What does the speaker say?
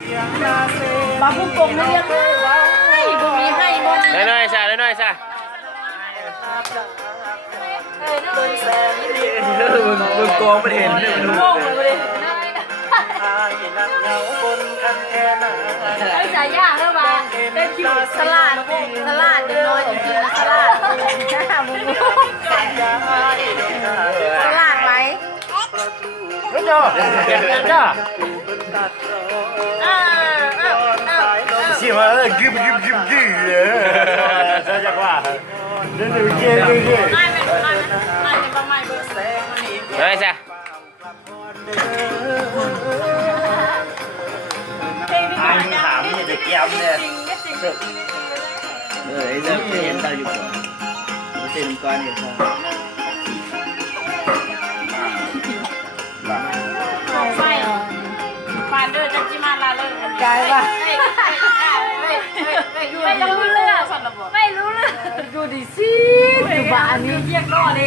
ปลาผู้กงเรียกให้บ่มีให้บ่น้อยๆซะน้อยๆซะมึงโกงไม่เห็นเลยมึง งงเลยไอ้สายยากแล้วมาได้คิวสลัดน้อยจริงๆนะสลัดมึงสลัดไหมก็จ้าจ้าสิมากึบใช่จังว่าเดี๋ยวเกี่ยวไม่เป็นประมาณเบอร์ น้อยซะไอ้มึงถามนี่จะเกี่ยวเนี่ยไอ้เรื่องเห็นตาอยู่ก่อนเต็มก้อนเห็นตาไม่ฟานเดอร์จะจิมาลาเลยใจป่ะไม่รู้เรื่องไม่รู้เรื่องดูดิสิอยู่บ้านนี้เรียกรอเลย